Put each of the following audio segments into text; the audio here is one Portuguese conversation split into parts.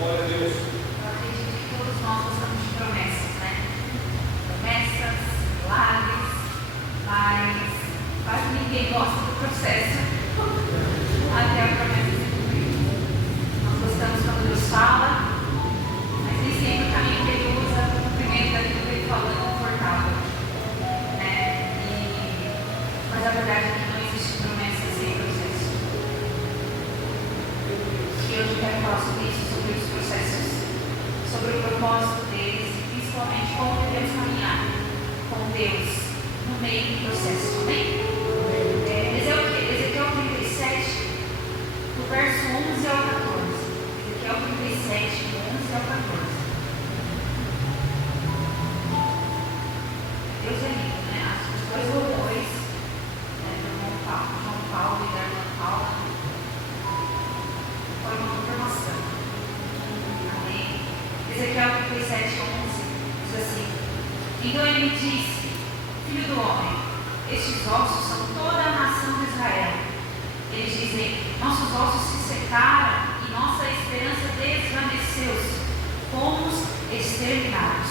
Glória a Deus. Eu acredito que todos nós gostamos de promessas, né? Promessas, milagres, mas quase ninguém gosta do processo até a promessa ser cumprida. Nós gostamos quando Deus fala, mas nem sempre o caminho que Ele usa para o cumprimento daquilo que Ele falou é confortável, né? Mas a verdade é que não existe promessa sem processo. E hoje eu quero falar sobre isso, sobre os processos, sobre o propósito deles e principalmente como devemos caminhar com Deus no meio do processo. Amém? Ezequiel 37, do verso 11 ao 14. Ezequiel 37, do 11 ao 14. Deus é lindo, né? As dois horrores, né, do João Paulo e da irmã Paula, foi uma confirmação. Amém? Ezequiel 37, 11 diz assim: então ele me disse, filho do homem, estes ossos são toda a nação de Israel. Eles dizem, nossos ossos se secaram e nossa esperança desvaneceu-se, fomos exterminados.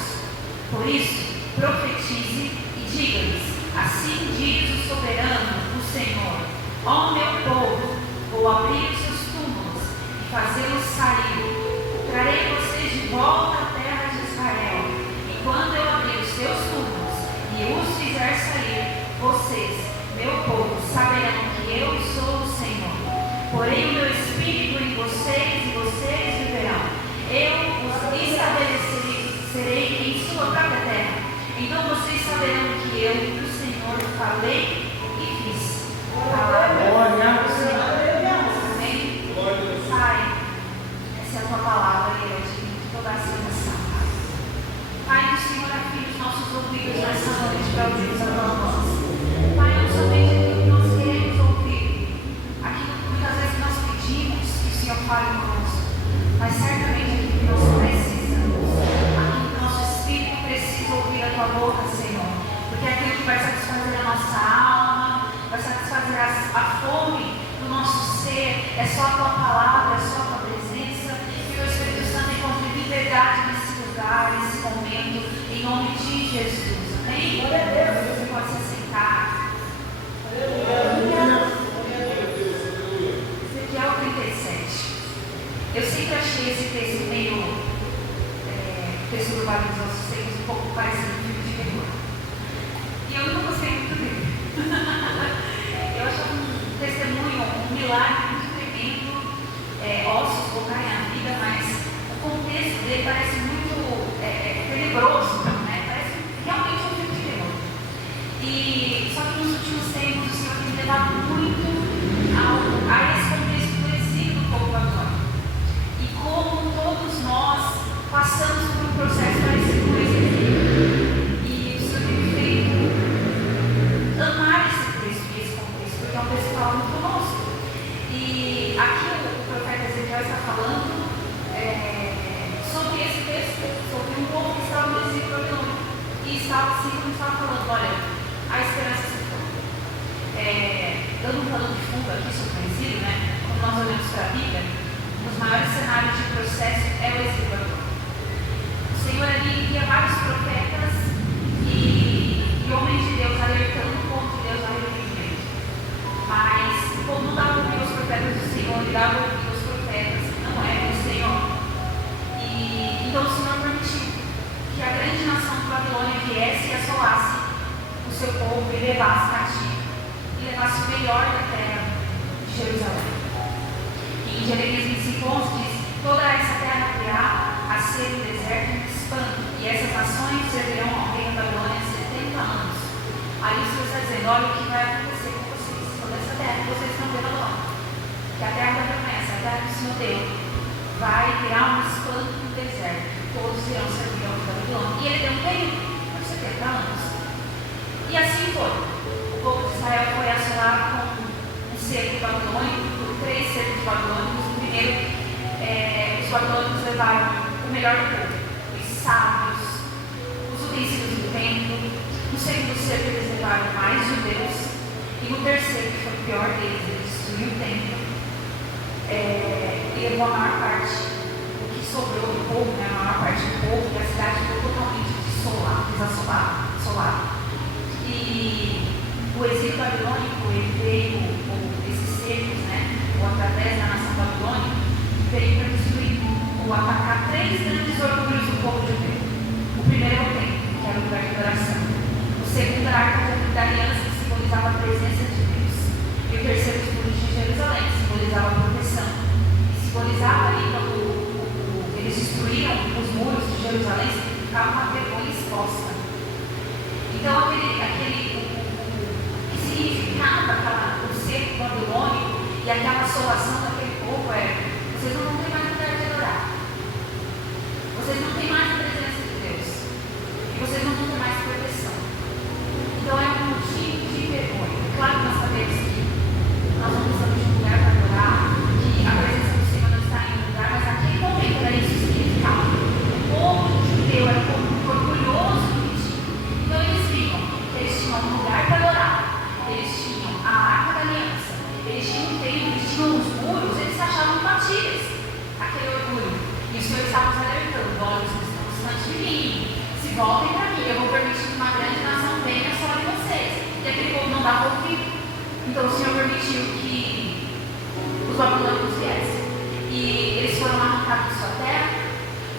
Por isso, profetize e diga-lhes, assim diz o soberano, o Senhor: ó meu povo, vou abrir os seus túmulos e fazê-los sair. Trarei vocês de volta à terra de Israel. E quando eu abrir os seus túmulos e os fizer sair, vocês, meu povo, saberão que eu sou o Senhor. Porém o meu espírito em vocês e vocês viverão. Eu os estabelecerei em sua própria terra. Então vocês saberão que eu, o Senhor, falei e fiz. Palavra do Senhor. Amém? Pai, essa é a tua palavra e eu te digo toda a aceitação. Pai, o Senhor afirma os nossos ouvidos nessa noite para ouvir a tua voz. Pai, não somente aquilo que nós queremos ouvir, aquilo que muitas vezes nós pedimos que o Senhor fale conosco, mas certamente aquilo que nós precisamos, aquilo que nosso espírito precisa ouvir a tua boca, Senhor, porque é aquilo que vai satisfazer a nossa alma, vai satisfazer a fome do nosso ser, é só a tua palavra, é só a tua presença, que o Espírito Santo encontre liberdade nesse lugar, nesse momento, em nome de Jesus. Amém? Glória a Deus. Você pode se assentar. Ezequiel 37. Eu sempre achei esse texto meio texto do Vale dos Ossos Secos um pouco parecido com o filme de terror. E eu não gostei muito dele. Eu acho um testemunho, um milagre muito tremendo, ossos voltarem à vida, mas o contexto dele parece muito tenebroso, né? Parece realmente um filme de terror. E só que nos últimos tempos o Senhor tem me levado muito a esse contexto do exílio do povo babilônico. E como todos nós passamos por um processo parecido com esse exílio. E o Senhor tem me feito amar esse texto e esse contexto, porque é um texto que fala muito conosco. E aqui o profeta Ezequiel está falando sobre esse texto, sobre um povo que estava no exílio babilônico. E estava assim como estava falando, olha, a esperança se foi. Dando um pano de fundo aqui sobre o exílio, né? Quando nós olhamos para a Bíblia, um dos maiores cenários de processo é o exílio babilônico. O Senhor ali envia vários profetas e homens de Deus alertando o povo de Deus ao arrependimento. Mas o povo não dava ouvir os profetas do Senhor, ele dava ouvir os profetas que não eram do Senhor. E então o Senhor permitiu que a grande nação de Babilônia viesse e assolasse o seu povo e levasse cativo, e levasse o melhor da terra de Jerusalém. E em Jeremias 25:11 diz: toda essa terra virá a ser um deserto e um espanto, e essas nações servirão ao rei da Babilônia 70 anos. Ali o Senhor está dizendo: olha o que vai acontecer com vocês, toda essa terra que vocês estão vendo agora, que a terra da promessa, a terra que o Senhor deu, vai virar um espanto e um deserto, todos irão servir ao rei da Babilônia. E ele deu um período por 70 anos. E assim foi. O povo de Israel foi assolado com um cerco babilônico, por 3 cercos babilônicos. O primeiro, os babilônicos levaram o melhor do povo, os sábios, os utensílios do templo. No segundo cerco, eles levaram mais judeus. E no terceiro, que foi o pior deles, ele destruiu o templo e levou a maior parte do que sobrou do povo, né, a maior parte do povo, e a cidade ficou totalmente desolada. E o exílio babilônico, ele veio, esses secos, né, ou através da nação babilônica, veio para destruir ou atacar 3 grandes orgulhos do povo judeu. O primeiro é o templo, que era o lugar de adoração. O segundo era a arca da aliança, que simbolizava a presença de Deus. E o terceiro, os muros de Jerusalém, que simbolizava a proteção. E simbolizava ali, quando eles destruíram os muros de Jerusalém, significava uma vergonha exposta. Então, aquele que significava o cerco babilônico e aquela assolação daquele povo é: vocês não vão ter mais lugar de adorar, vocês não têm mais a presença de Deus, e vocês não vão ter mais proteção. Então é um motivo de vergonha. Claro que nós sabemos que nós não precisamos de um lugar para adorar, que a presença do Senhor não está em um lugar, mas naquele momento era isso que significava. O povo judeu era um povo orgulhoso do que tinha. Então eles viam que eles tinham um lugar para adorar, eles tinham a arca da aliança, eles tinham um templo, eles tinham os muros, eles se achavam imbatíveis. Aquele orgulho. E o Senhor estava nos alertando: olha, vocês estão distantes de mim, se voltem para mim, eu vou permitir que uma grande nação venha sobre vocês. E aquele povo não dava ouvido. Então o Senhor permitiu que os babilônicos viessem. E eles foram arrancados de sua terra,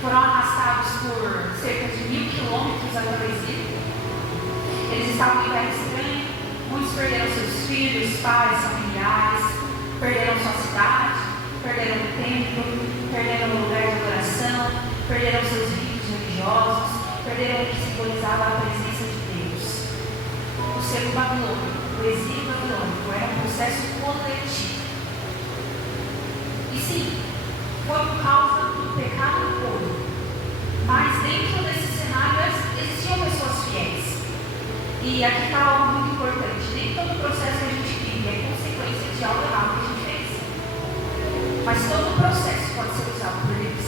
foram arrastados por cerca de 1000 quilômetros até o exílio. Eles estavam em terra estranha, muitos perderam seus filhos, pais, familiares, perderam sua cidade, perderam o templo, perderam o lugar de adoração, perderam seus ritos religiosos, perderam o que simbolizava a presença de Deus. O cerco babilônico, o exílio babilônico, era um processo coletivo. E sim, foi por causa do pecado do povo. Mas dentro desse cenário existiam pessoas fiéis. E aqui está algo muito importante: nem todo processo que a gente vive é consequência de algo errado que a gente fez, mas todo processo pode ser usado por Deus.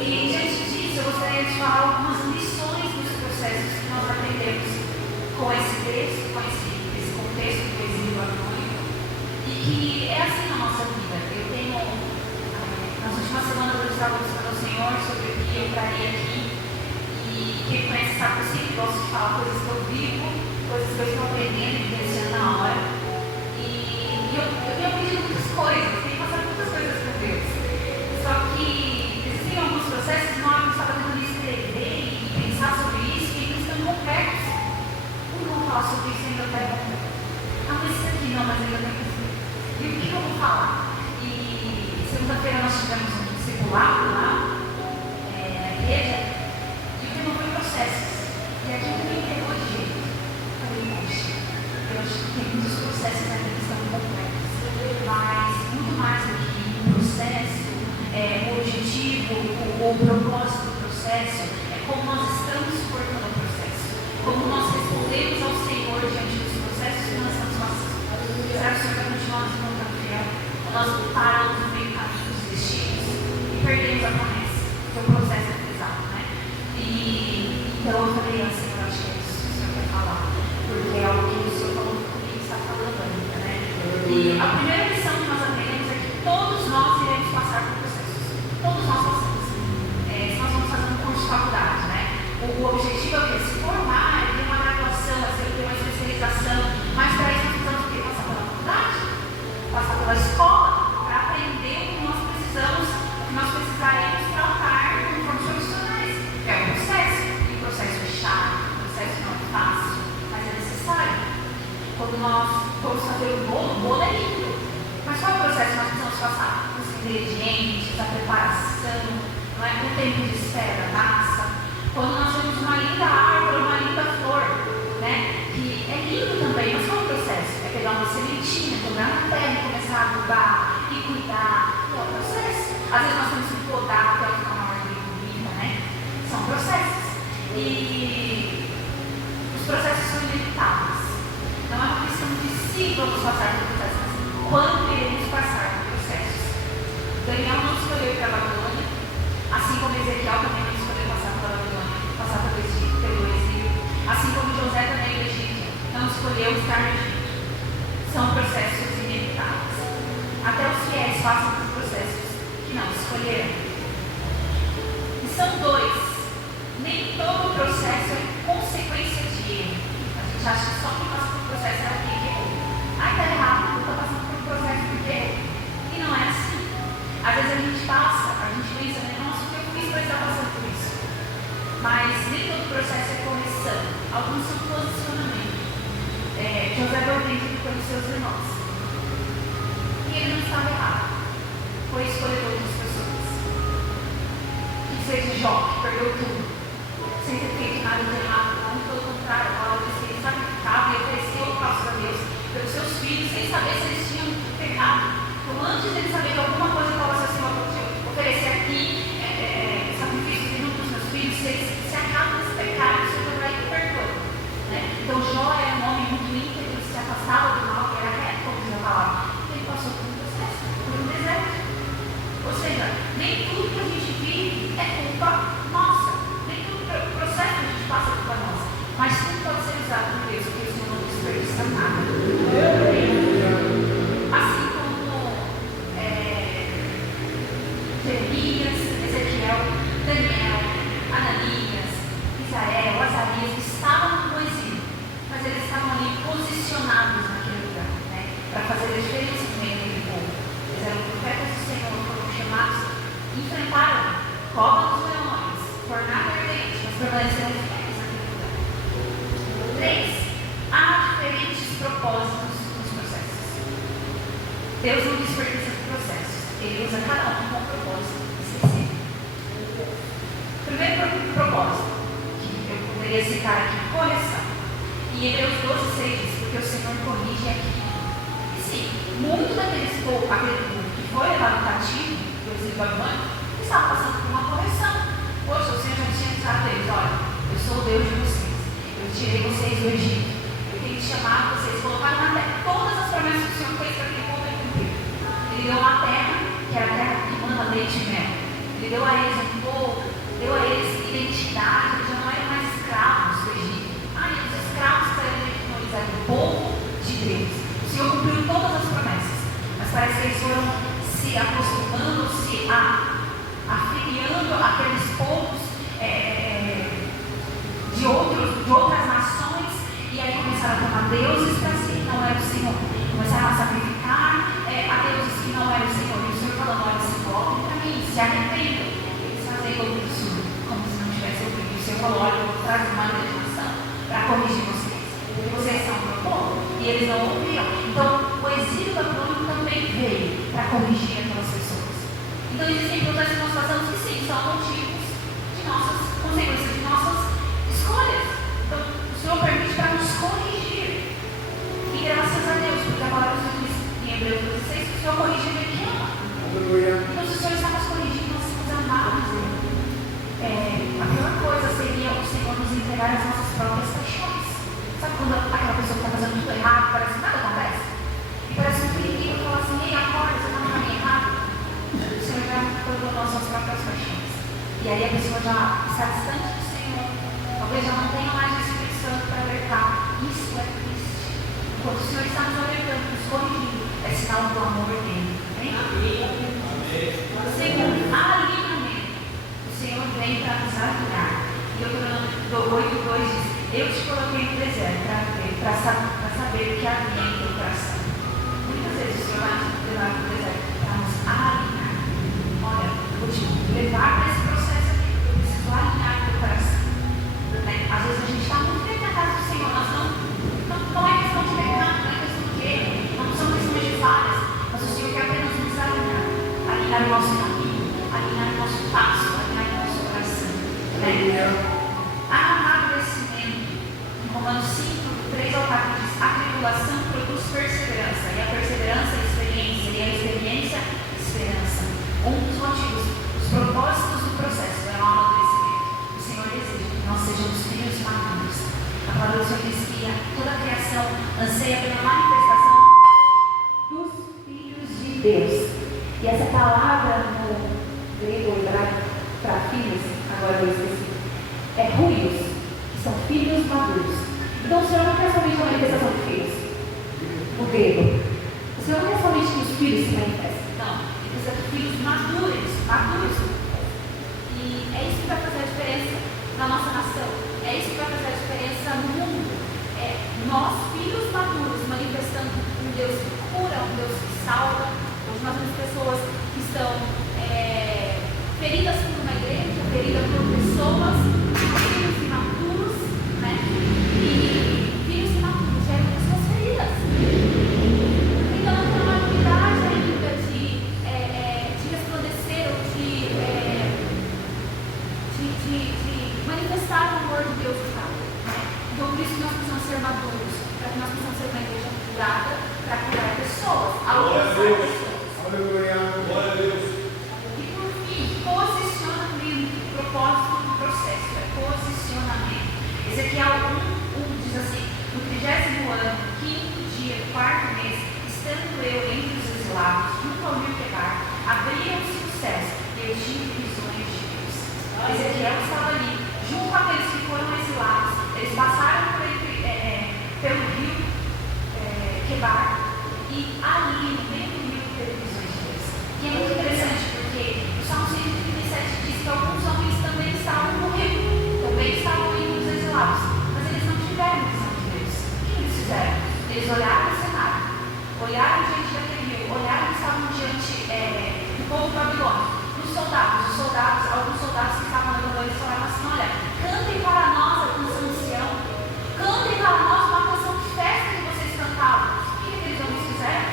E diante disso, eu gostaria de falar algumas lições dos processos que nós aprendemos com esse texto, com esse contexto do exílio babilônico, e que é assim na nossa vida. Eu tenho, nas últimas semanas, eu estava buscando ao Senhor sobre o que eu traria aqui. E quem conhece sabe que eu sempre gosto de falar coisas que eu vivo, coisas que eu estou aprendendo e vivenciando na hora. E eu tenho aprendido muitas coisas, tenho passado muitas coisas por Deus. Só que existem alguns processos na hora que eu estava tentando escrever e pensar sobre isso, e eles estão concretos. Como eu vou falar sobre isso ainda até bom? Ah, mas isso aqui não, mas ainda tem que ser. E o que eu vou falar? E segunda-feira nós tivemos um discipulado lá, na igreja. Não foi processos. E aqui também pegou de jeito. Falei, poxa, eu acho que tem muitos processos aqui que estão complexos. Mas muito mais do que o processo, o objetivo, o propósito do processo, é como nós estamos suportando o processo. Como nós respondemos ao Senhor diante dos processos que nós estamos passando. Será que o Senhor vai continuar nos encontrando fiel? Ou nós paramos no meio do caminho, desistimos e perdemos a promessa? Porque o processo é pesado, né? Então eu falei assim: eu acho que é isso que o Senhor quer falar, porque é algo que o Senhor falou comigo e está falando ainda, né? E a primeira lição que nós aprendemos é que todos nós iremos passar por processos. Todos nós passamos. Se nós vamos fazer um curso de faculdade, né? O objetivo é se formar, é ter uma graduação, é ter uma especialização, mas para isso nós precisamos ter, passar pela faculdade, passar pela escola, para aprender o que nós precisamos, o que nós precisaremos tratar como profissionais. É um processo. O processo é chato, o processo não é fácil, mas é necessário. Quando nós vamos fazer o bolo é lindo. Mas qual é o processo que nós precisamos passar? Os ingredientes, a preparação, não é? O tempo de espera da massa. Quando nós temos uma linda árvore, uma linda flor, né? Que é lindo também, mas qual é o processo? É pegar uma sementinha, jogar na terra e começar a adubar e cuidar. É o processo. Às vezes nós temos que podar até ficar uma árvore bonita, né? São processos. E os processos são inevitáveis. Não é uma questão de se vamos passar por processos, mas quando iremos passar por processos. Daniel não escolheu ir para a Babilônia, assim como Ezequiel também não escolheu passar pela Babilônia, passar pelo exílio, assim como José também do Egito não escolheu estar no Egito. São processos inevitáveis. Até os fiéis passam por processos que não escolheram. Lição 2. Nem todo processo é consequência de erro. A gente acha que só quem passa por um processo é alguém que errou. Ai, tá errado, eu estou passando por um processo porque errou. E não é assim. Às vezes a gente passa, a gente pensa, né? Nossa, o que eu fiz para estar passando por isso? Mas nem todo processo é correção. Alguns são posicionamento. José Bordente conheceu os irmãos. E ele não estava errado. Foi escolher outras pessoas. Que seja Jó, que perdeu tudo. Sem ter feito nada de errado. Não, pelo contrário, a palavra diz que ele sacrificava e oferecia holocausto a Deus pelos seus filhos, sem saber se eles tinham pecado. Então, antes de ele saber que alguma coisa estava sendo assim, oferecer aqui sacrifícios em um dos meus filhos, se acaba desse pecado, o Senhor vai te perdoar. Então, Jó era um homem muito íntegro, se afastava do mal, que era reto, como diz a palavra. Ele passou por um processo, por um deserto. Ou seja, nem tudo que a gente vive é culpa nossa. Nem tudo o processo que a gente passa é culpa nossa. Mas tudo pode ser usado por Deus, porque o Senhor não desperdiça nada. Assim como Jeremias, Ezequiel, Daniel, Ananias, Israel, Azarias estavam no exílio, mas eles estavam ali posicionados naquele lugar, para fazer a diferença no meio daquele povo. Eles eram profetas do Senhor, foram chamados, enfrentaram cova dos leões, fornalha ardente, mas permaneceram fiéis naquele lugar. 3. Há diferentes propósitos nos processos. Deus não desperdiça processos, Ele usa cada um com um propósito específico. Primeiro propósito, que eu poderia citar aqui, correção. E Hebreus 12:6 diz, porque o Senhor corrige aqui. E sim, muito daquele povo que foi levado cativo do exílio babilônico, estava passando por uma correção. Poxa, o Senhor já tinha dito a eles, olha, eu sou o Deus de vocês, eu tirei vocês do Egito, eu tenho que chamar vocês, colocaram na terra todas as promessas que o Senhor fez para aquele povo e cumprir. Ele deu uma terra, que era a terra que manda leite e mel. Ele deu a eles um povo, deu a eles identidade, eles já não eram mais escravos do Egito. E os escravos saíram de eles eram o povo de Deus. O Senhor cumpriu todas as promessas, mas parece que eles foram se acostumando, se afiliando àqueles povos de outras nações, e aí começaram a tomar deuses para si, que não era o Senhor. Começaram a sacrificar a deuses que não eram o Senhor. E o Senhor falando, olha, se voltem para mim, se arrependam. Eles fazem outro absurdo, como se não tivesse ouvido. O Senhor falou, olha, eu vou trazer uma legislação para corrigir vocês, porque vocês são o meu povo, e eles não ouviram. Então, o exílio babilônico também veio para corrigir aquelas pessoas. Então, existem processos que nós passamos que sim, são motivos de nossas consequências, de nossas escolhas. Então, o Senhor permite para nos corrigir. E graças a Deus, porque a palavra diz em Hebreus 16 que o Senhor corrige aquele que ama. Então, se o Senhor está nos corrigindo, nós somos amados. A pior coisa seria o Senhor nos entregar as nossas próprias paixões. Sabe quando aquela pessoa que está fazendo tudo errado, parece que nada acontece? E parece um perigo que fala assim, ei, acorda, você está no caminho errado. O Senhor já tornou nossas próprias paixões. E aí a pessoa já está distante do Senhor. Talvez já não tenha mais o Espírito Santo para alertar. Isso é triste. Enquanto o Senhor está nos alertando, nos corrigindo, é sinal do amor dele. Amém? Segundo, alinhamento. O Senhor vem para nos alinhar. E Deuteronômio 8:2 diz, eu te coloquei no deserto para saber o que alinha em teu coração. Muitas vezes o Senhor vai nos levar para o deserto para nos alinhar. Olha, eu vou te levar para esse processo aqui, porque eu preciso alinhar o teu coração. Às vezes a gente está muito dentro da casa do Senhor, nós não é questão de pecado, não é questão de erro, não são questões de falhas, mas o Senhor quer apenas nos alinhar o nosso caminho, alinhar o nosso passo, alinhar o nosso coração. Amadurecimento. Em Romanos 5:3-4 diz, a tribulação produz perseverança, e a perseverança é experiência, e a experiência esperança. Um dos motivos, os propósitos do processo é o amadurecimento. O Senhor deseja que nós sejamos filhos maduros. A palavra do Senhor diz que toda a criação anseia pela manifestação dos filhos de Deus. E essa palavra no grego hebraico para filhos, agora eu esqueci, é ruios, que são filhos maduros. Então o Senhor não quer somente a manifestação de filhos, no grego. O Senhor não quer somente que os filhos se manifestem, não. Ele precisa de filhos maduros. E É isso que vai fazer a diferença na nossa nação. É isso que vai fazer a diferença no mundo. Nós, filhos maduros, manifestando um Deus que cura, um Deus que salva. Hoje nós temos pessoas que estão feridas por uma igreja, feridas por pessoas, filhos imaturos, né? E filhos imaturos geram pessoas feridas. Então não tem uma habilidade ainda de resplandecer ou de manifestar o amor de Deus no mundo. Então por isso que nós precisamos ser maduros, para que nós possamos ser uma igreja curada, para curar pessoas, alcançar pessoas. Glória a Deus. E por fim, posicionamento, propósito do processo, posicionamento. Ezequiel 1 diz assim: no 30º ano, 5º dia, 4º mês, estando eu entre os exilados, junto ao rio Quebar, abriram-se os céus e eu tive visões de Deus. Ezequiel estava ali, junto com aqueles que foram exilados. Eles passaram pelo rio Quebar e ali, no meio do rio, teve visões de Deus. E é muito interessante porque o Salmo 137 diz que alguns homens também estavam no rio, também estavam indo os exilados, mas eles não tiveram visão de Deus. O que eles fizeram? Eles olharam o cenário, olharam diante daquele rio, olharam que estavam diante do povo babilônico. Os soldados, alguns soldados que estavam levando eles falaram assim: olha, cantem para nós a canção de Sião, cantem para nós uma canção de festa que vocês cantavam. O que aqueles homens fizeram?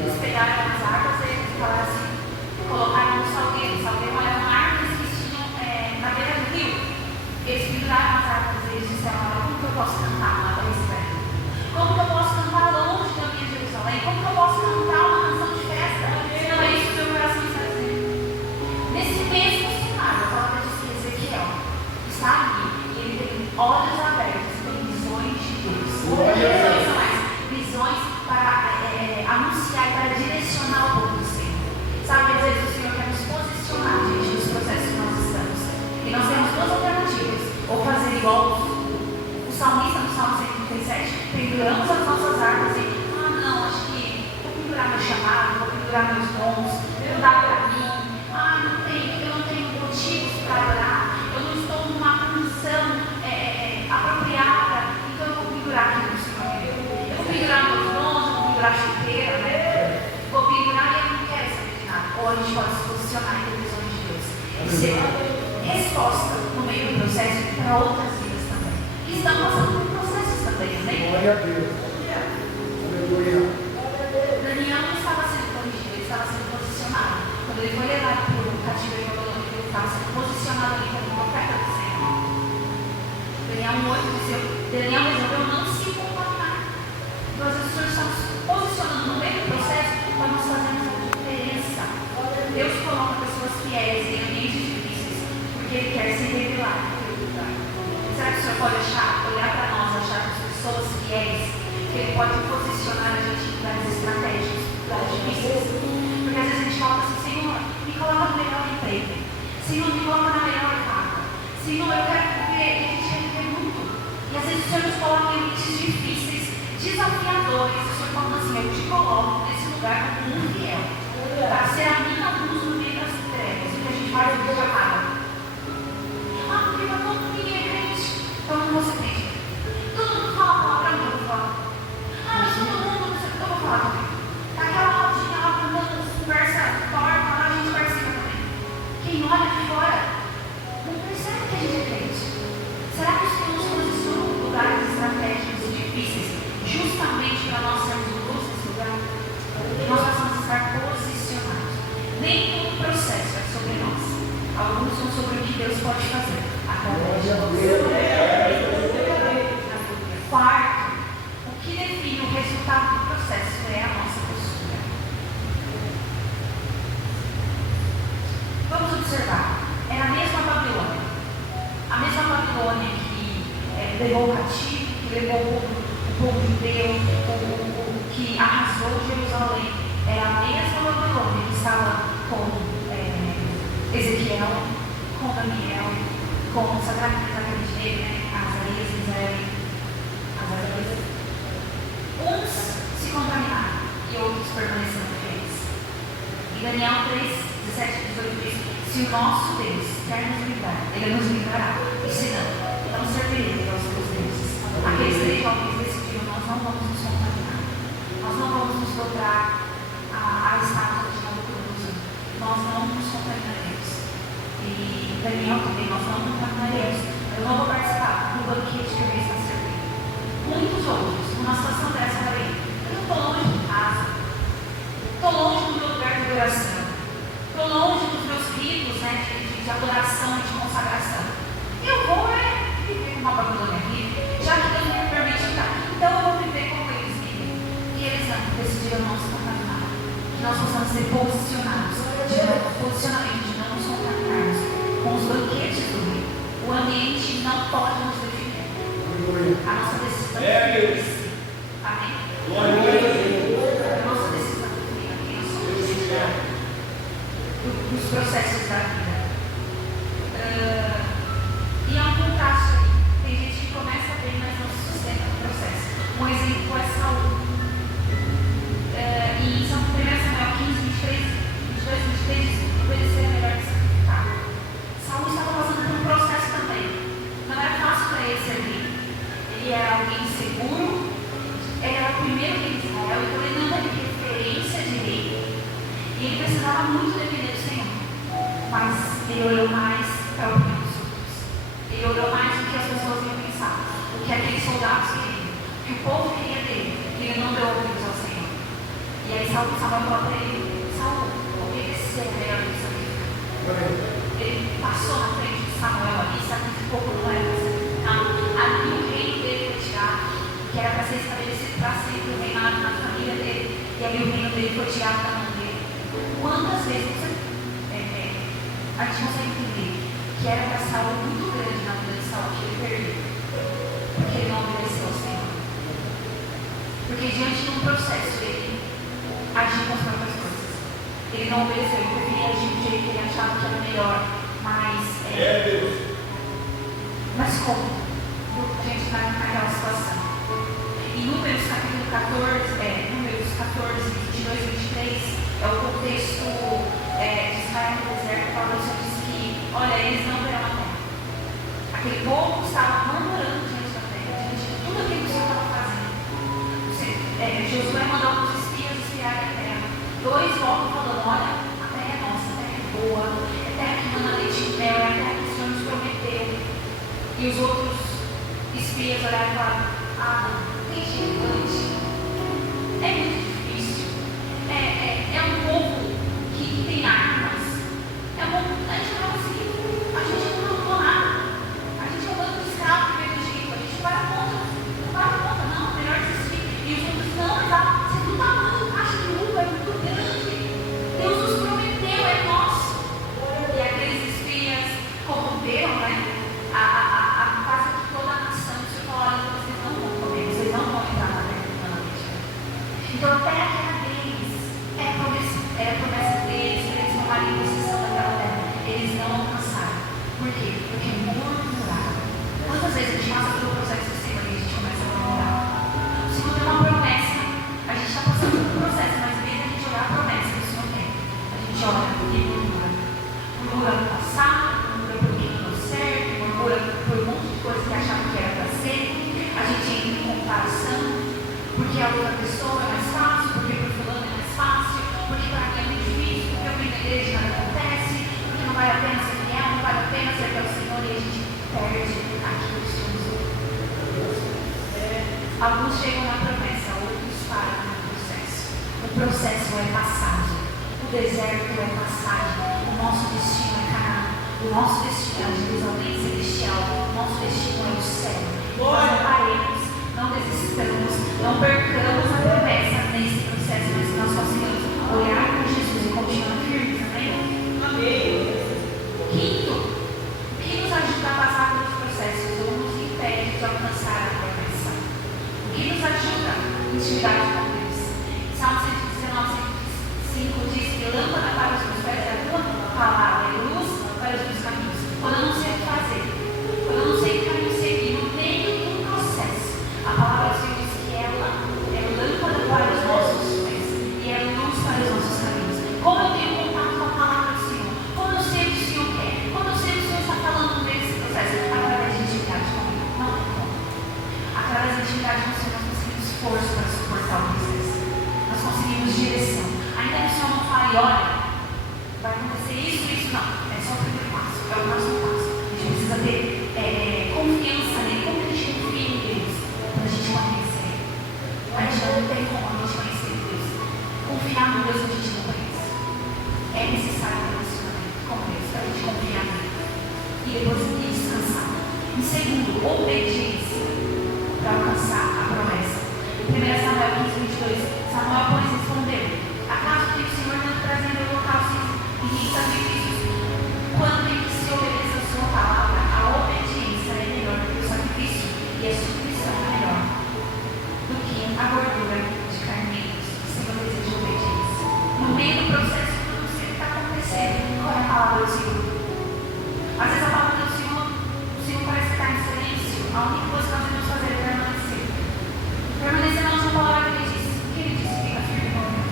Eles pegaram as harpas e eles falaram assim, colocaram no salgueiro. O salgueiro eram árvores que tinham na beira do rio. Eles penduraram as harpas e eles disseram: olha, como que eu posso cantar lá da Israel? Como que eu posso cantar longe da minha Jerusalém? Como que eu posso cantar uma canção de festa? Se não é isso que o meu coração está dizendo. Nesse mesmo cenário, a palavra diz que Ezequiel está ali e ele tem olhos abertos, tem visões de Deus. Visões para anunciar e para direcionar o povo do Senhor. Sabe, às vezes o Senhor quer nos posicionar diante dos processos que nós estamos. E nós temos duas alternativas: ou fazer igual o salmista no Salmo 137, penduramos as nossas armas e não, acho que vou pendurar meu chamado, vou pendurar meus dons, não dá para mim. Eu não tenho motivos para adorar, eu não estou numa condição apropriada, então eu vou pendurar aqui no Senhor. Eu vou pendurar meus dons, eu vou pendurar a chuteira, né? Vou pendurar e eu não quero saber de nada. Ou a gente pode se posicionar em visões de Deus e ser resposta no meio do processo para outras vidas também, que estão passando por processos também, né? Glória a Deus. Aleluia. Daniel não estava sendo corrigido, ele estava sendo posicionado. Quando ele foi levado para o cativeiro babilônico, ele estava sendo posicionado ali como uma oferta do Senhor. Daniel 1:8 diz: Daniel resolveu não se contaminar. Então, às vezes, o Senhor está nos posicionando no meio do processo para nós fazermos a diferença. Deus coloca pessoas fiéis em ambientes difíceis, porque Ele quer se revelar naquele lugar. Será que o Senhor pode olhar para nós, achar as pessoas fiéis, que Ele pode posicionar a gente em lugares estratégicos, lugares difíceis? Porque às vezes a gente fala assim: Senhor, me coloca no melhor emprego. Senhor, me coloca na melhor vaga. Senhor, eu quero viver, e a gente quer viver muito. E às vezes o Senhor nos coloca em ambientes difíceis, desafiadores. O Senhor fala assim: eu te coloco nesse lugar como um fiel, para ser a minha luz no meio das trevas. E que a gente faz o chamado. Porque para todo mundo ninguém é crente. Então não vou ser crente. Todo mundo fala a palavra, eu vou falar. Mas todo mundo, não sei o que eu vou falar também. Aquela rodinha lá, cantando conversa torta, lá a gente participa também. Quem olha de fora não percebe que a gente é crente. Será que o Senhor nos posiciona em lugares estratégicos e difíceis, justamente para nós sermos luz nesse lugar? E nós possamos estar posicionados. Nem todo processo é sobre nós. Alguns são sobre o que Deus pode fazer através de nós. Quarto, o que define o resultado do processo é a nossa postura. Vamos observar. Era a mesma Babilônia. A mesma Babilônia que levou o cativo, que levou o povo judeu, que arrasou Jerusalém. Era a mesma Babilônia que estava com Ezequiel, com Daniel, com Sadraque, Abednego, Azarias, Misael. Uns se contaminaram e outros permaneceram fiéis. E Daniel 3, 17 e 18 diz: se o nosso Deus quer nos livrar, Ele nos livrará. E se não, não serviremos aos seus deuses. Aqueles 3 jovens decidiram: nós não vamos nos contaminar. Nós não vamos nos dobrar à estátua de Nabucodonosor. Nós não nos contaminaremos. E Daniel também: nós não nos contaminaremos. Eu não vou participar do banquete que o rei está servindo. Muitos outros, numa situação dessa, falei: eu não estou longe de casa, estou longe do meu lugar de adoração, estou longe dos meus ritos, né, de adoração e de consagração. Eu vou viver com uma Babilônia aqui, já que Deus me permite estar. Então eu vou viver como eles vivem. E eles não decidiram não se contaminar. Que nós possamos ser posicionados, posicionamento de não nos contaminarmos com os banquetes do rei. O ambiente não pode nos definir. A nossa decisão é esse. Amém? A nossa decisão define quem nós somos nos processos da vida. E há um contraste aí. Tem gente que começa bem, mas não se sustenta no processo. Um exemplo é Saul. E em 1 Samuel 15, 23, 22, 23 diz: obedecer é melhor que sacrificar. Saul estava passando por um processo também. Não era fácil para ele servir. Ele era alguém seguro, ele era o primeiro rei de Israel, então ele não teve referência de rei. E ele precisava muito depender do Senhor. Mas ele olhou mais para a opinião dos outros. Ele olhou mais do que as pessoas iam pensar, o que aqueles soldados queriam, o que o povo queria dele. E ele não deu ouvidos ao Senhor. E aí Saul falou para ele: Saul, obedecer é melhor do que sacrificar. Ele passou na frente de Samuel ali, sacrificou por não era para sacrificar. Ali o reino dele foi tirado, que era para ser estabelecido para sempre, o reinado na família dele. E ali o reino dele foi tirado da mão dele. Quantas vezes a gente consegue entender que era para Saul muito grande na vida de Saul que ele perdeu, porque ele não obedeceu ao Senhor. Porque diante de um processo ele agiu com as próprias coisas. Ele não obedeceu, ele preferia agir do jeito que ele achava que era melhor. Mas como? A gente vai naquela situação. Em Números capítulo 14, Números 14, 22 e 23, é o contexto de Israel no deserto. Paulo diz que, olha, eles não verão a terra. Aquele povo estava murmurando diante da terra, diante de tudo aquilo que o Senhor estava fazendo. Josué mandou os espias espiarem a terra. 2 voltam falando: olha, a terra é nossa, a terra é boa, é a terra que manda leite e mel, é a terra que o Senhor nos prometeu. E os outros espias olharam e falaram: ah, tem gigante, é muito difícil, é um povo que tem armas, é um povo que a gente não vai conseguir, a gente não lutou nada, a gente é um bando de escravos que veio do Egito, a gente não vai conta, não, melhor desistir. E os outros: não, mas você não está mandando caixa de uva, é muito grande, Deus nos prometeu, é nosso. E aqueles espias corromperam, né? Quase que toda a nação. O Senhor falou: olha, vocês não vão comer, vocês não vão entrar na terra permanente. Então a terra era deles, era promessa deles, eles tomariam possessão daquela terra. Eles não alcançaram. Por quê? Porque murmuraram. Quantas vezes a gente passa pelo processo do Senhor e a gente começa a murmurar? O Senhor tem uma promessa, a gente está passando por um processo, mas em vez de a gente olhar a promessa que o Senhor tem, a gente olha e murmura. Murmura no passado, murmura por que não deu certo, murmura por um monte de coisas que achava que era para ser. A gente entra em comparação, porque a outra pessoa é mais fácil, porque para o fulano é mais fácil, porque para mim é muito difícil, porque eu venho na igreja e nada acontece, porque não vale a pena ser fiel, não vale a pena servir ao Senhor, e a gente perde aquilo que somos outros. Alguns chegam na promessa, outros param no processo. O processo é passagem, o deserto é passagem, o nosso destino é Canaã, o nosso destino é a Jerusalém celestial, o nosso destino é o céu. Nós não paremos, não desistamos, não percamos a promessa nesse processo, mas que nós possamos olhar para Jesus e continuar firmes, amém? Quinto, o que nos ajuda a passar pelos processos ou nos impede de alcançar a promessa? O que nos ajuda a intimidade com Deus? Salmo 119, 105 diz que lâmpada para os meus pés é a tua palavra, e luz para os meus caminhos. Quando eu não sei o que fazer, quando eu não sei que caminho seguir, no meio do processo, a palavra do Senhor diz que ela é lâmpada fale, olha, vai acontecer isso, isso, não. É só o primeiro passo, é o próximo passo. A gente precisa ter confiança nele. Como que a gente confia em Deus? Quando a gente conhece ele. A gente não tem como a gente conhecer Deus. Confiar no Deus que a gente não conhece. É necessário um relacionamento com Deus para a gente confiar nele. E depois descansar. Em segundo, obediência para alcançar a promessa. 1 Samuel 15, 22. Samuel, pois, respondeu: acaso tem o Senhor não trazendo holocaustos e sacrifícios? Quando tem que se obedecer a sua palavra, a obediência é melhor do que o sacrifício, e a submissão é melhor do que a gordura de carneiros, sem o desejo de obediência. No meio do processo, tudo que está acontecendo, qual é a palavra do Senhor? Às vezes a palavra do Senhor parece estar em silêncio. A única coisa que nós devemos fazer é permanecer. Permanecer na nossa palavra que ele disse. O que ele disse? Fica firme, meu Deus.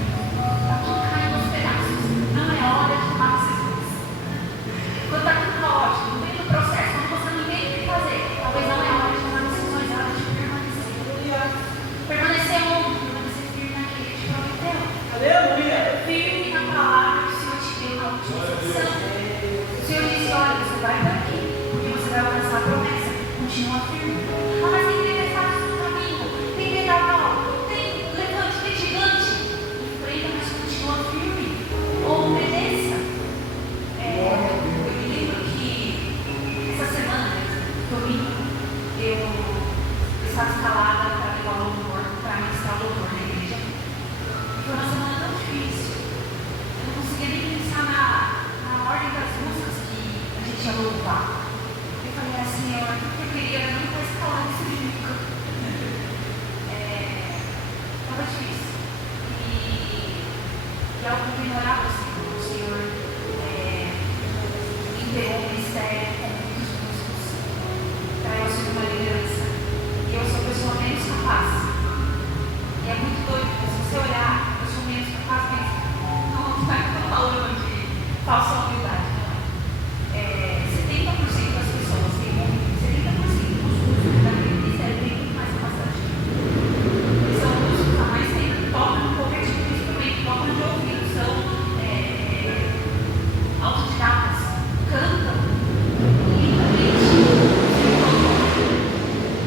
Está tudo caindo aos pedaços. Não é hora de tomar decisões. Quando está tudo caótico, no meio do processo, quando você não tem o que fazer, talvez não é hora de tomar decisões, é hora de permanecer. Permanecer onde? Permanecer firme naquilo que te prometeu. Aleluia. Firme na palavra que o Senhor te deu na última sessão. O Senhor disse: olha, você vai para aqui, porque você vai alcançar a promessa. Continua firme. Ah, mas tem tempestade no caminho, tem vendaval, tem levante, tem gigante. Enfrenta, mas continua firme. Obedeça. Eu me lembro que essa semana, domingo, eu estava escalada para levar o louvor, para ministrar o louvor na igreja. E foi uma semana tão difícil. Eu não conseguia nem pensar na ordem das músicas que a gente ia louvar. Eu falei assim: Senhor, o que eu queria era não estar escalada nesse domingo. Estava difícil. E algo que eu orava assim, o Senhor me deu um ministério com muitos músicos para eu assumir uma liderança. E eu sou a pessoa menos capaz. E é muito doido, porque se você olhar, eu sou menos capaz, mas não é que eu estou falando de falsa humildade, não é? 70% das pessoas têm 70% dos músicos daquele ministério têm muito mais capacidade. Eles são músicos há mais tempo, tocam qualquer tipo de instrumento, tocam de ouvido, são autodidatas, cantam lindamente.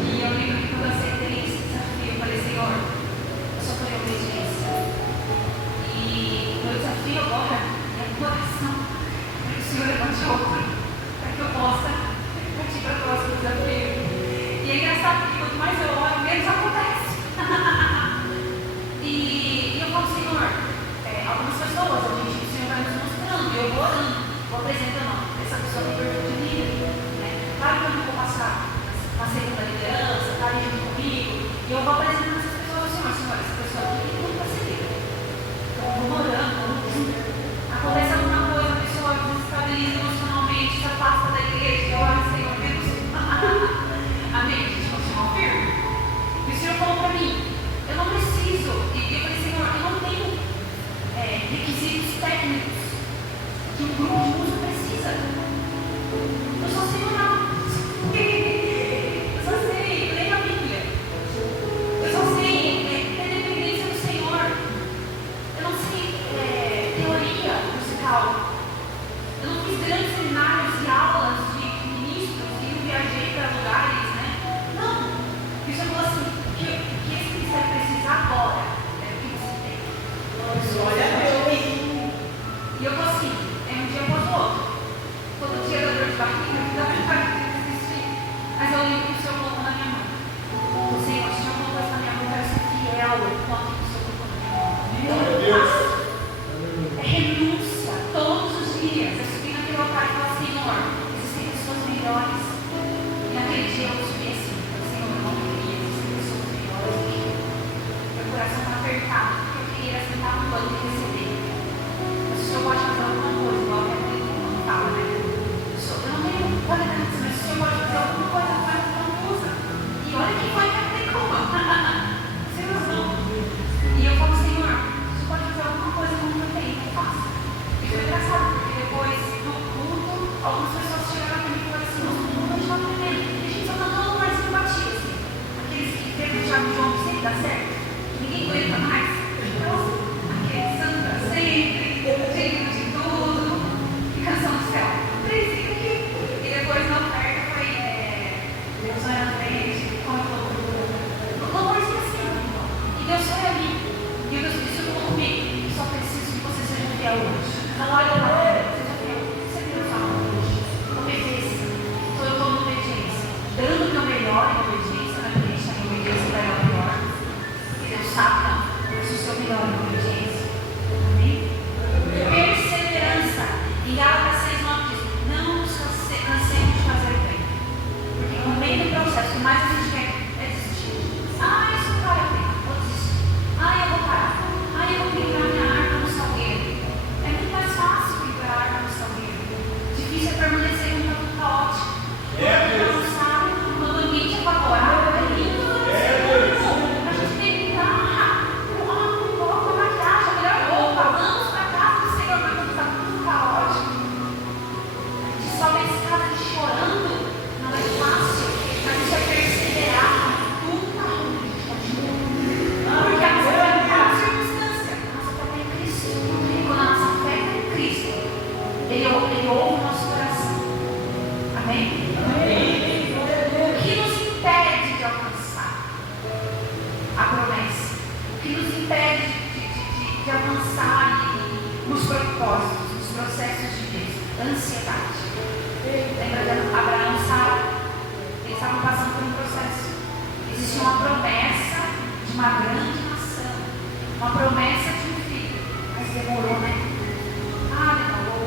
E eu lembro que quando eu aceitei esse desafio, eu falei: Senhor, eu só tenho obediência. E o meu desafio agora é a oração, para que o Senhor levante outro, para que eu possa partir para o próximo desafio. E é engraçado que quanto mais eu oro, menos acontece. E eu falo: Senhor, algumas pessoas, o Senhor vai nos mostrando, e eu vou orando, vou apresentando: essa pessoa tem perfil de líder. Claro que eu não vou passar na segunda liderança, está ali junto comigo, e eu vou apresentando essas pessoas: Senhor, essa pessoa aqui tem tudo para ser líder. Então eu vou orando, acontece alguma coisa, a pessoa desestabiliza emocionalmente, se afasta da igreja, eu oro: Senhor, Deus. Amém? A gente continua firme. E o Senhor falou para mim: eu não preciso. E eu falei: Senhor, eu não tenho requisitos técnicos que um grupo de música precisa. Eu só sei orar. Eu só sei ler a Bíblia. Eu só sei ter dependência do Senhor. Eu não sei teoria musical. Eu não fiz grandes seminários e aulas de ministros e não viajei para lugares, né? Não. E o Senhor falou assim: o que esse ministério precisa agora é o que você tem. Glória a Deus. E eu falei assim: é um dia após o outro. Todo dia da dor de barriga, dá vontade de desistir. Mas eu lembro que o Senhor colocou na minha mão. O Senhor colocou isso na minha mão, eu quero ser fiel com aquilo que o Senhor colocou na minha mão. Glória a Deus. É renúncia todos os dias. Eu subi naquele altar e falei: Senhor, existem pessoas melhores. E naquele dia eu subi assim: Senhor, eu não queria, existem pessoas melhores do que eu. Meu coração está apertado, porque eu queria sentar no banco e receber. Mas o Senhor pode fazer alguma coisa, igual a minha mãe quando fala, né? Eu não tenho qualidades, mas o Senhor pode fazer alguma coisa, faz uma coisa. E olha quem foi que aplicou. Sem noção. E eu falo: Senhor, você pode fazer alguma coisa como eu tenho, eu faço. E foi engraçado, porque depois do culto, algumas pessoas chegaram aqui e falaram assim: nossa, não vai chamar primeiro. E a gente só cantou um lugarzinho batido, assim. Aqueles que teve o Thiago João sempre dá certo. Ninguém aguenta mais. Então, aquele santa sempre. fiel hoje. Não olha para ela, seja fiel. Seja fiel hoje. Obedeça. Então eu estou em obediência. Dando o meu melhor em obediência, não é porque a gente está em obediência para dar o melhor. Porque Deus sabe, não. Mas o seu melhor em obediência. Amém? Perseverança. Em Gálatas 6:9 diz: não nos cansemos de fazer bem. Porque no meio do processo, o mais a gente quer é desistir. Isso não vale a pena. Vou desistir. Eu vou parar. Eu vou pendurar minha arma no salgueiro. É muito mais fácil pendurar a arma no salgueiro. Difícil é permanecer em um mundo caótico. Não sabe, quando o ambiente é favorável, é lindo. A gente tem que estar com a maquiagem, a melhor roupa. Vamos para a casa do Senhor, mas quando está tudo caótico. A gente sobe a escada chorando. Não é fácil. A gente vai perseverar. Tudo está ruim, a gente continua. Porque a nossa fé não está na circunstância. A nossa fé está em Cristo. E quando a nossa fé está em Cristo, Ele ouve o nosso coração. Amém? O que nos impede de alcançar a promessa? O que nos impede de avançar nos propósitos, nos processos de Deus? Ansiedade. Lembra de Abraão e Sara? Eles estavam passando por um processo. Existia uma promessa de uma grande nação, uma promessa de um filho, mas demorou, né? Demorou.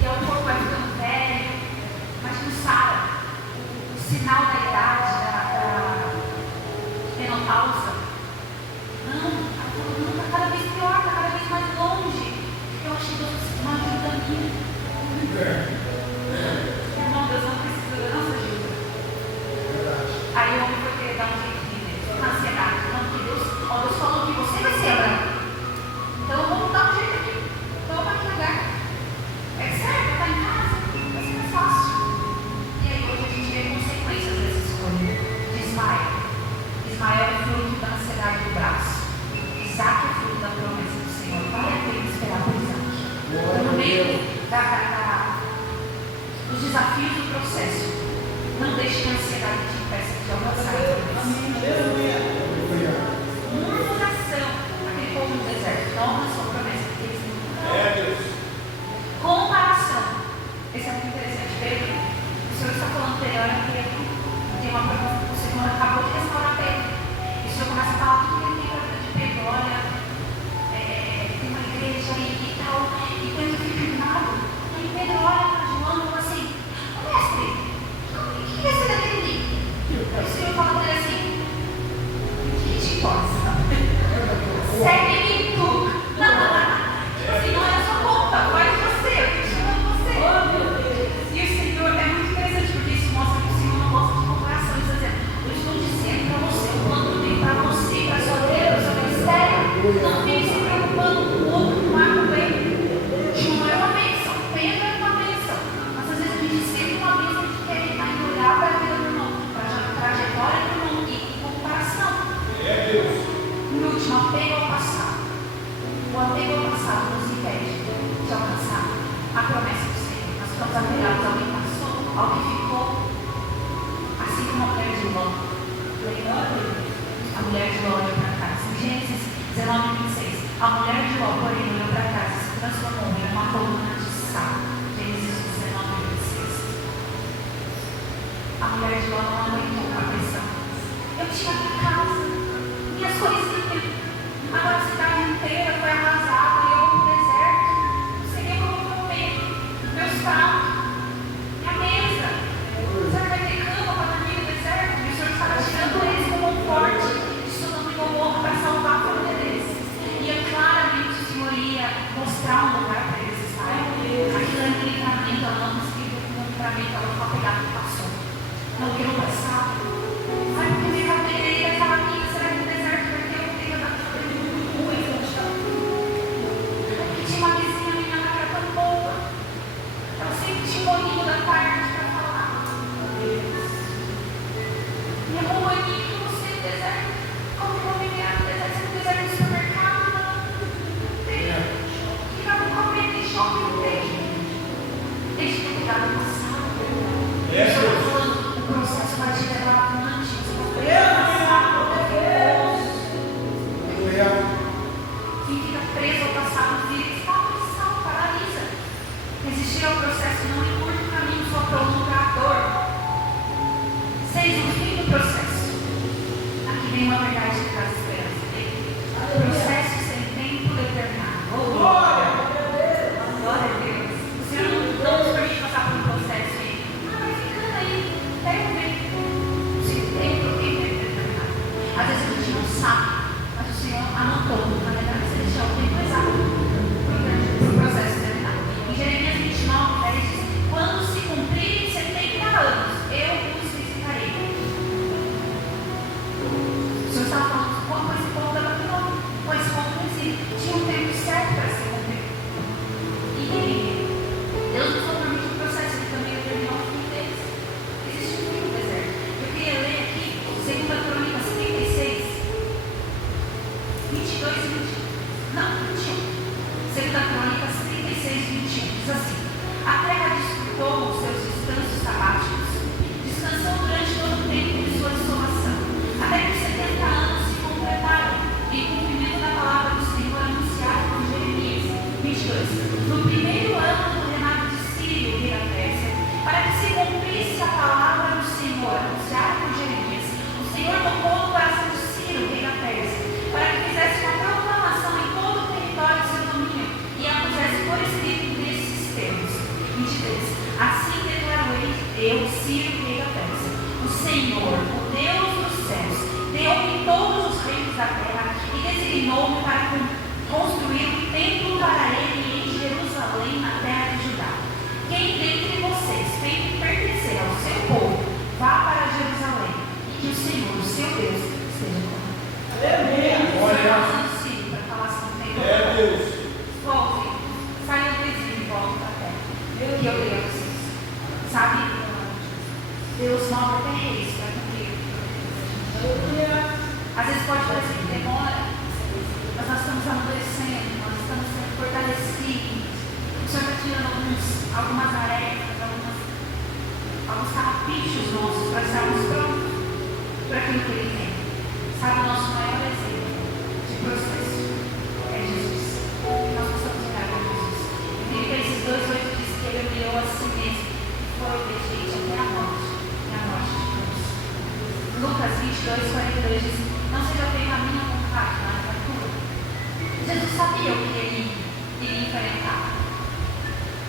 E aí o corpo vai ficando velho. Imagina Sara, o sinal da idade, da menopausa. Não, ela falou, não, está cada vez pior, está cada vez mais longe. Eu achei que Deus uma ajuda minha. Irmão, Deus não precisa da nossa ajuda. Aí o homem foi querer dar um jeitinho nele, na ansiedade. Não, porque Deus falou que você vai ser Abraão. Então eu vou dar um jeito aqui. Toma aqui lugar. É certo, está em casa, vai ser mais fácil. E aí hoje a gente vê consequências dessa escolha de Ismael. Ismael é fruto da ansiedade do braço. Isaac é fruto da promessa do Senhor. Vale a pena esperar por Isaac. No meio dos desafios do processo, não deixe que a ansiedade te impeça de alcançar a promessa. Murmuração, aquele povo no deserto, não alcançou a promessa porque eles não. Comparação. Esse é muito interessante. Pedro, o Senhor está falando para ele, olha Pedro, tem uma pergunta, o Senhor acabou de restaurar Pedro. E o Senhor começa a falar tudo que ele tem para vida de Pedro. Olha, tem uma igreja aí e tal, e Pedro fica indignado. E aí Pedro olha para João e fala assim, mestre, o que vai ser daquele livro? Aí o Senhor fala para ele assim, o que te importa? Segue-me tu. Assim, não é a sua conta, vai você, eu estou chamando você. E o Senhor é muito interessante, porque isso mostra que o Senhor não gosta de comparação. Ele está dizendo, eu estou dizendo para você, o quanto tem para você, para a sua vida, para o seu ministério. Não fique se preocupando com o outro, com o Marco bem. João é uma bênção, Pedro é uma bênção. Mas às vezes a gente sempre uma bênção, a gente quer olhar para a vida do irmão, para a trajetória do irmão e comparação. No último, apego ao passado. O apego ao passado nos impede de alcançar a promessa do Senhor. Nós ficamos apegados ao que passou, ao que ficou. Assim como a mulher de Ló. A mulher de Ló olhou para trás. Em Gênesis 19:26. A mulher de Ló, porém, olhou para trás e se transformou em uma coluna de sal. Gênesis 19:26. A mulher de Ló não aguentou a pressão. Eu tinha minha casa, minhas coisinhas. Agora a cidade inteira foi arrasada e eu vou para o deserto. Não sei nem como eu vou comer. Meus pratos, minha mesa. Será que vai ter cama para dormir no deserto? E o Senhor estava tirando eles com conforto de Sodoma e Gomorra para salvar a família deles. E eu claramente o Senhor ia mostrar um lugar para eles estarem. Aquilo é um livramento, ela não conseguiu um livramento, ela foi apegada no passado. Não quero passar. Ai, porque minha cabeleireira estava aqui, será que no deserto vai ter um tempo da porque tinha uma vizinha minha que era tão boa. Ela sempre tinha um bolinho da tarde para falar. Minha companhia que você no deserto, como eu vou me virar no deserto? Se no deserto do supermercado, não tem. Que vai comer, tem shopping, não tem. Deixa eu pegar no passado. O processo vai te levar 16, 21. Diz assim: a terra desfrutou os seus descansos sabáticos, descansou durante todo o tempo de sua desolação, até que 70 anos se completaram, em cumprimento da palavra do Senhor anunciada por Jeremias. 22. No primeiro ano do reinado de Círio, rei da Pérsia, para que se cumprisse a palavra do Senhor anunciada por Jeremias, o Senhor tocou no coração de Círio, rei da Pérsia, para que fizesse uma proclamação em todo o território de seu domínio e a pusesse por escrito nesses termos. 23. Assim declarou eu, Círio, rei da Pérsia: o Senhor, o Deus dos céus, deu-me todos os reinos da terra e designou-me para construir um templo para ele em Jerusalém, na terra de Judá. Quem dentre vocês tem que pertencer ao seu povo, vá para Jerusalém, e que o Senhor, o seu Deus, esteja com ele. Círio, para falar assim, tem Deus. volte, saia do exílio e volte para a terra. E eu leio a vocês. Sabe, Deus move até reis para cumprir. Às vezes pode parecer que demora, mas nós estamos amadurecendo, nós estamos sendo fortalecidos. O Senhor está tirando algumas arestas, alguns carrapichos nossos para estarmos prontos para aquilo que Ele tem. Sabe, o nosso maior exemplo de processo é Jesus. Nós precisamos olhar para Jesus. Filipenses 2:8 diz que Ele humilhou a si mesmo e foi obediente até a morte e a morte de cruz. Lucas 22:42 diz: não seja feita a minha vontade, mas a tua. Jesus sabia o que ele iria enfrentar.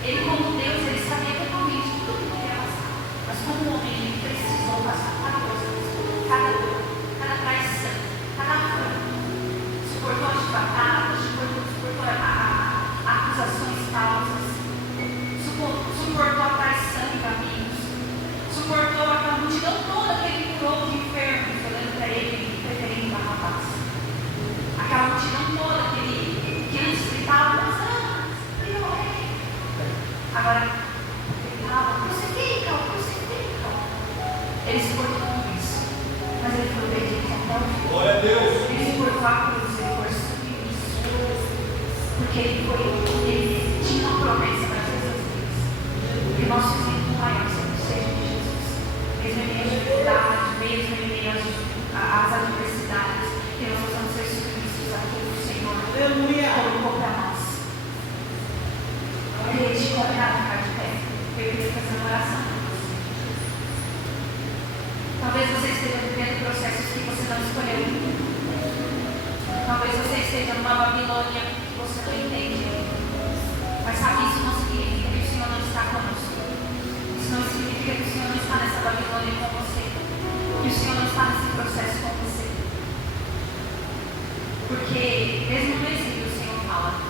Ele, como Deus, ele sabia totalmente tudo o que ia passar. Mas como homem, ele precisou passar cada coisa, cada dor, cada traição, cada afronta. Suportou as batatas, suportou acusações falsas, suportou a traição de amigos, suportou aquela multidão toda que ele curou de enfermos, olhando para ele, preferindo dar uma paz. Aquela multidão toda que antes gritava: agora gritava: crucifica. Ele suportou tudo isso, mas ele foi obediente até o fim. Glória a Deus. Ele suportou a cruz, ele foi submisso, porque ele tinha uma promessa para as nossas vidas. E nós fizemos maior sempre seja de Jesus. Mesmo em meio às dificuldades, mesmo em meio às adversidades, que nós possamos ser submissos àquilo que o Senhor colocou para nós. Eu queria te convidar a ficar de pé. Eu queria fazer uma oração para você. Talvez você esteja vivendo processos que você não escolheu. Talvez você esteja numa Babilônia que você não entende. Mas sabe, isso não significa que o Senhor não está conosco. Isso não significa que o Senhor não está nessa Babilônia com você. Que o Senhor não está nesse processo com você. Porque mesmo no exílio o Senhor fala.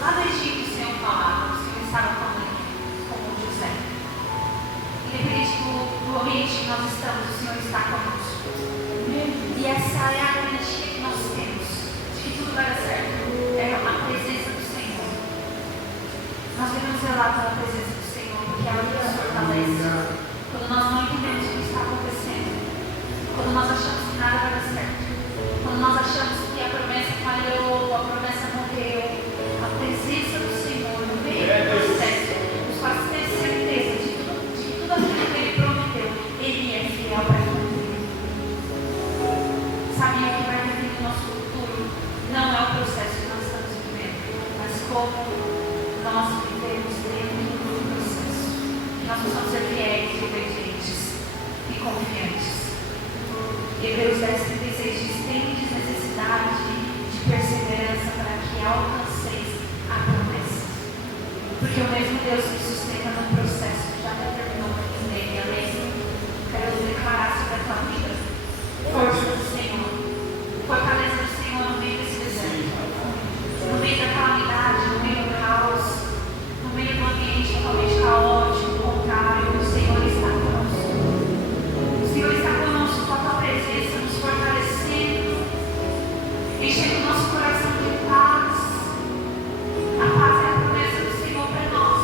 Lá no Egito o Senhor falava, o Senhor estava falando como José. Independente do ambiente que nós estamos, o Senhor está conosco. E essa é a garantia que nós temos de que tudo vai dar certo. É a presença do Senhor. Nós devemos zelar pela presença do Senhor, porque ela nos fortalece. Quando nós não entendemos o que está acontecendo, quando nós achamos que nada vai dar certo, quando nós achamos que a promessa falhou, a promessa morreu, a presença do Senhor no meio do processo nos faz ter certeza de que tudo aquilo que Ele prometeu, Ele é fiel para cumprir. Sabia que vai definir o nosso futuro não é o processo que nós estamos vivendo, mas como nós vivemos dentro do processo. Que nós possamos ser fiéis e obedientes e confiantes. Hebreus 10:36 diz: tendes necessidade de perseverança para que alcanceis a promessa. Porque o mesmo Deus que sustenta no processo já determinou nele, amém? Quero declarar sobre a tua vida força do Senhor, fortaleza do Senhor no meio desse deserto, no meio da calamidade, no meio do caos, no meio do ambiente totalmente caótico, contrário. O Senhor está conosco. O Senhor está conosco com a tua presença, nos fortalecendo, enchendo o nosso coração de paz. A paz é a promessa do Senhor para nós.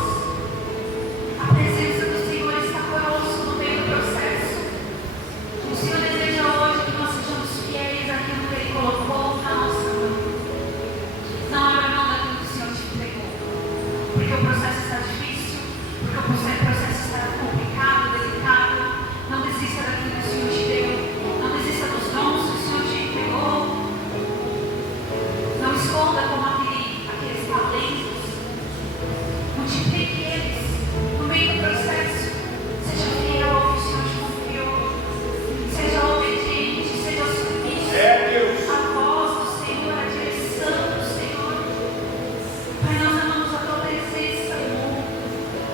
porque o processo está difícil, porque o processo está complicado, delicado. Não desista daquilo que o Senhor te deu, não desista dos dons que o Senhor te entregou. Não esconda como aqueles talentos, multiplique eles no meio do processo. Seja fiel ao que o Senhor te confiou, seja obediente, seja submisso à voz do Senhor, à direção do Senhor. Pai, nós amamos a tua presença.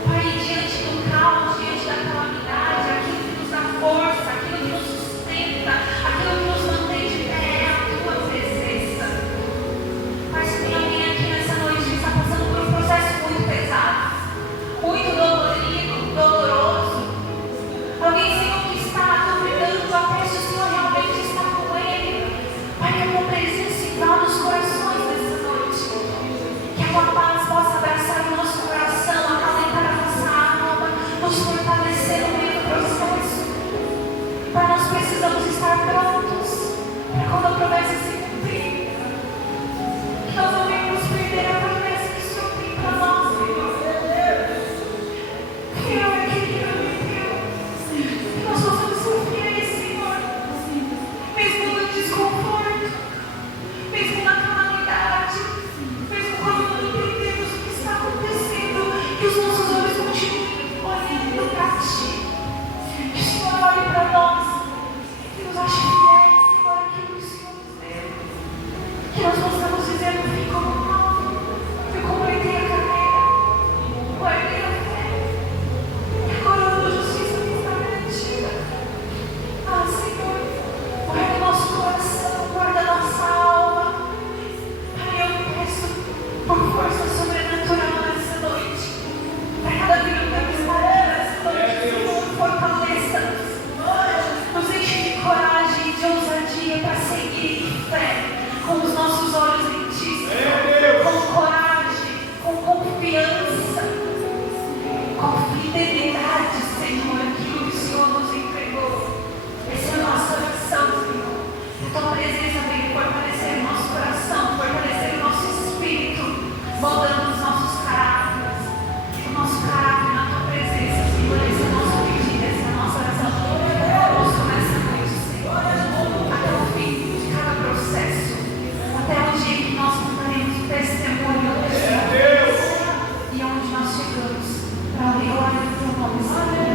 Pai, diante do caos, diante da calamidade, aquilo que nos dá força, aquilo que nos sustenta, aquilo que nos mantém de pé é a tua presença. Pai, se tem alguém aqui nessa noite que está passando por um processo muito pesado, muito doloroso, alguém, Senhor, que está duvidando até se o Senhor realmente está com ele, Pai, que a tua presença invada os corações dessa noite, que a tua paz possa abraçar o nosso coração, acalentar a nossa alma, nos fortalecer no meio do processo. Pai, nós precisamos estar prontos para quando a promessa se cumprir, que nós não venhamos perder a promessa que o Senhor tem para nós, Senhor. Fiel é aquele que prometeu, que nós possamos ser fiéis, Senhor, mesmo no desconforto, mesmo na calamidade, mesmo quando não entendemos o que está acontecendo, que os nossos olhos continuem olhando para Ti, que o Senhor olhe para nós, que nos ache fiéis, Senhor, aquilo que o Senhor nos deu, que nós possamos dizer no fim como Paulo: eu completei a carreira, guardei a fé, e a coroa da justiça me está garantida. Ah, Senhor, guarda nosso coração, guarda nossa alma. Pai, eu peço por força sobrenatural nessa noite, para cada filho teu que está aqui nessa noite, Senhor, fortaleça-nos, nos enche de coragem e de ousadia para seguir em fé, com os nossos olhos em Ti, Senhor, com coragem, com confiança, com fidelidade, Senhor, aquilo que o Senhor nos entregou. Essa é a nossa oração, Senhor. A tua presença vem fortalecer o nosso coração, fortalecer o nosso espírito, moldando os nossos caráteres, o nosso caráter na tua presença, Senhor. Esse é o nosso pedido, essa é a nossa oração. Conosco nessa noite, Senhor, até o fim de cada processo, até o dia que nós contaremos o testemunho do Senhor e onde nós chegamos, para a glória do teu nome, Senhor.